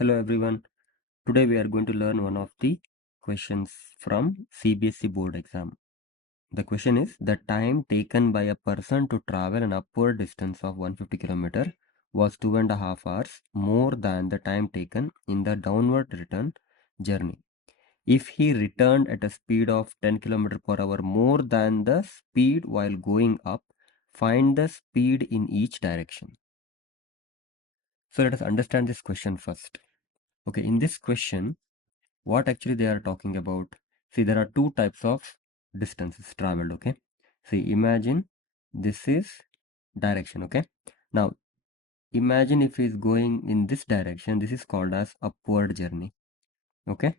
Hello everyone. Today we are going to learn one of the questions from CBSE board exam. The question is the time taken by a person to travel an upward distance of 150 km was 2.5 hours more than the time taken in the downward return journey. If he returned at a speed of 10 km per hour more than the speed while going up, find the speed in each direction. So let us understand this question first. Okay, in this question, what actually they are talking about? See, there are two types of distances traveled. Okay, see, imagine this is direction. Okay, now imagine if he is going in this direction, this is called as upward journey. Okay,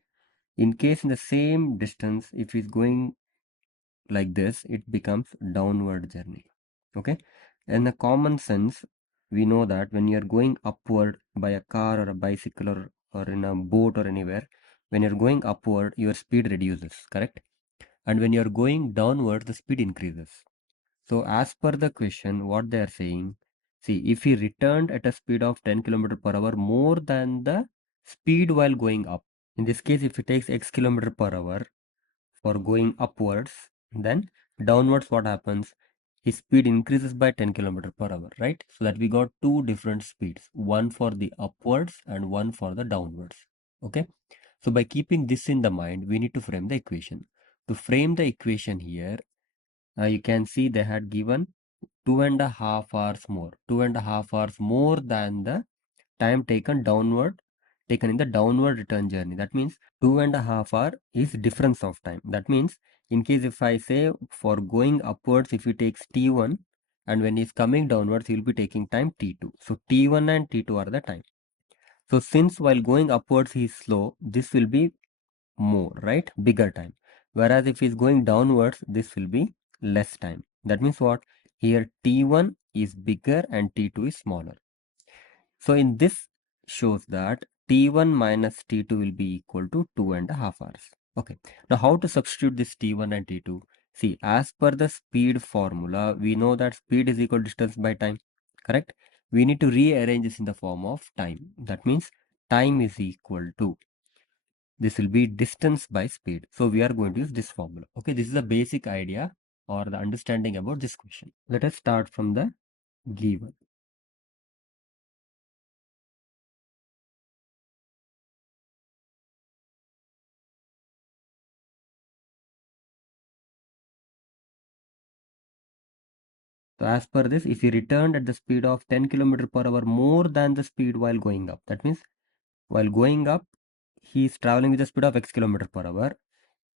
in case in the same distance, if he is going like this, it becomes downward journey. Okay, in the common sense, we know that when you are going upward by a car or a bicycle or in a boat or anywhere, when you're going upward, your speed reduces, correct? And when you're going downward, the speed increases. So as per the question, what they are saying, see, if he returned at a speed of 10 km per hour more than the speed while going up, in this case, if it takes x km per hour for going upwards, then downwards what happens? His speed increases by 10 km per hour, right? So that we got two different speeds, one for the upwards and one for the downwards. Okay. So by keeping this in the mind, we need to frame the equation. To frame the equation here, you can see they had given 2.5 hours more, 2.5 hours more than the time taken in the downward return journey. That means 2.5 hour is difference of time. That means in case if I say for going upwards, if he takes T1 and when he's coming downwards, he'll be taking time T2. So T1 and T2 are the time. So since while going upwards he is slow, this will be more, right? Bigger time. Whereas if he's going downwards, this will be less time. That means what? Here T1 is bigger and T2 is smaller. So in this shows that T1 minus T2 will be equal to 2.5 hours. Okay. Now how to substitute this T1 and T2? See, as per the speed formula, we know that speed is equal to distance by time. Correct? We need to rearrange this in the form of time. That means time is equal to, this will be distance by speed. So we are going to use this formula. Okay, this is the basic idea or the understanding about this question. Let us start from the given. So as per this, if he returned at the speed of 10 km per hour more than the speed while going up, that means while going up, he is traveling with the speed of x km per hour,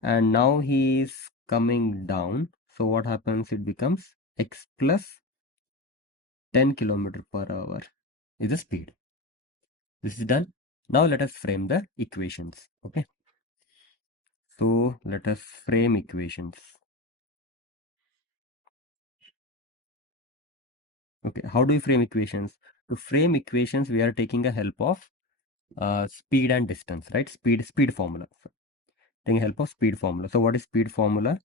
and now he is coming down. So what happens? It becomes x plus 10 km per hour is the speed. This is done. Now let us frame the equations. Okay. So let us frame equations. Okay. How do we frame equations? To frame equations, we are taking a help of speed and distance, right? Speed formula. So, taking help of speed formula. So what is speed formula?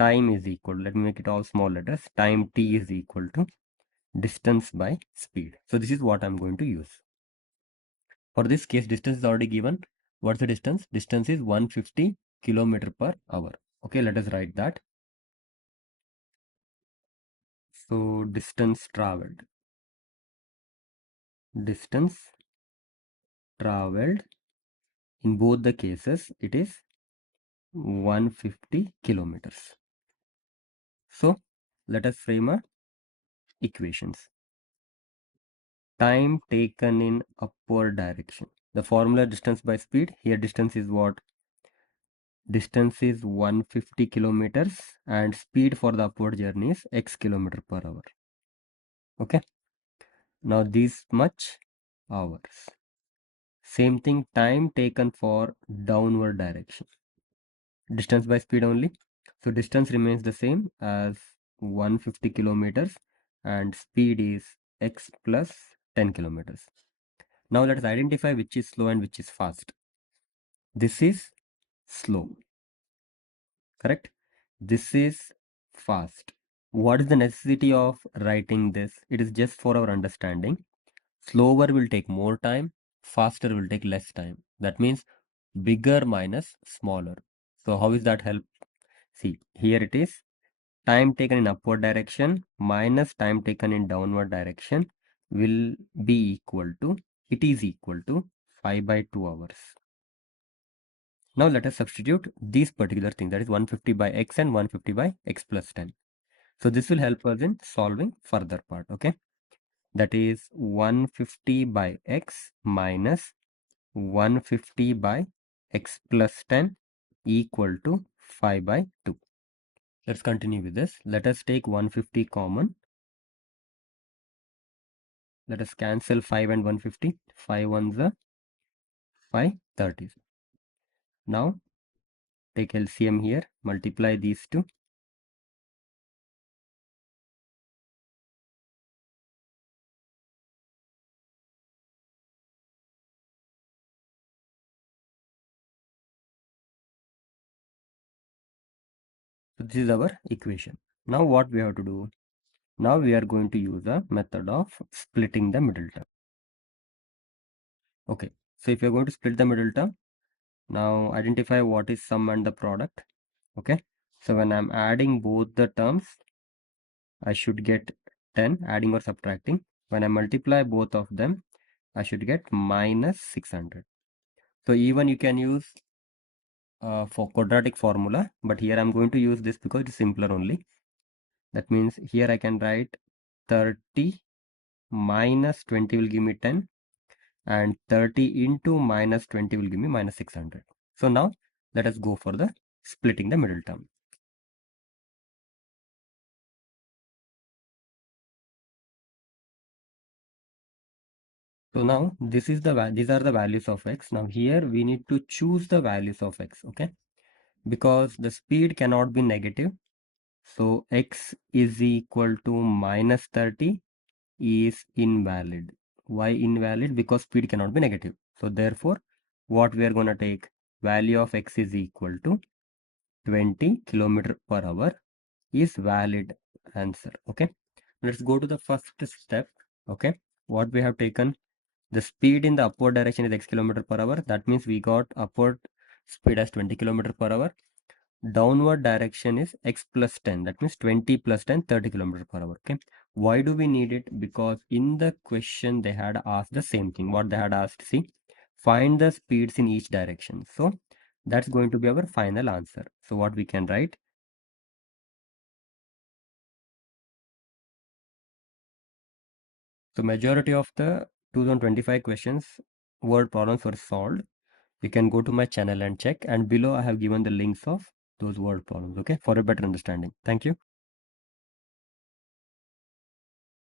Time is equal, let me make it all small letters. Time t is equal to distance by speed. So this is what I'm going to use. For this case, distance is already given. What's the distance? Distance is 150 km per hour. Okay, let us write that. So distance traveled. Distance traveled in both the cases, it is 150 kilometers. So let us frame a equations. Time taken in upward direction. The formula distance by speed. Here distance is what? Distance is 150 kilometers and speed for the upward journey is x kilometer per hour. Okay. Now this much hours. Same thing, time taken for downward direction. Distance by speed only. So distance remains the same as 150 kilometers and speed is x plus 10 kilometers. Now let us identify which is slow and which is fast. This is slow, correct? This is fast. What is the necessity of writing this? It is just for our understanding. Slower will take more time, faster will take less time. That means bigger minus smaller. So how is that help? See, here it is. Time taken in upward direction minus time taken in downward direction will be equal to, it is equal to 5 by 2 hours. Now let us substitute these particular things, that is 150 by x and 150 by x plus 10. So this will help us in solving further part, okay? That is 150 by x minus 150 by x plus 10 equal to 5 by 2. Let's continue with this. Let us take 150 common. Let us cancel 5 and 150. 5 ones are 5 30s. Now take LCM here, multiply these two. So this is our equation. Now what we have to do? Now we are going to use a method of splitting the middle term. Okay, so if you're going to split the middle term, now identify what is sum and the product. Okay, so when I'm adding both the terms, I should get 10, adding or subtracting. When I multiply both of them, I should get minus 600. So even you can use for quadratic formula, but here I'm going to use this because it's simpler only. That means here I can write 30 minus 20 will give me 10, and 30 into minus 20 will give me minus 600. So now let us go for the splitting the middle term. So now these are the values of x. Now here we need to choose the values of x, okay? Because the speed cannot be negative. So x is equal to minus 30 is invalid. Why invalid? Because speed cannot be negative. So therefore, what we are going to take, value of x is equal to 20 kilometer per hour is valid answer. Okay, let's go to the first step. Okay, what we have taken, the speed in the upward direction is x kilometer per hour. That means we got upward speed as 20 kilometer per hour. Downward direction is x plus 10. That means 20 plus 10, 30 kilometer per hour. Okay, why do we need it? Because in the question they had asked the same thing. What they had asked, see, find the speeds in each direction. So that's going to be our final answer. So what we can write, so majority of the 2025 questions word problems were solved. You can go to my channel and check, and below I have given the links of those word problems, okay, for a better understanding. Thank you.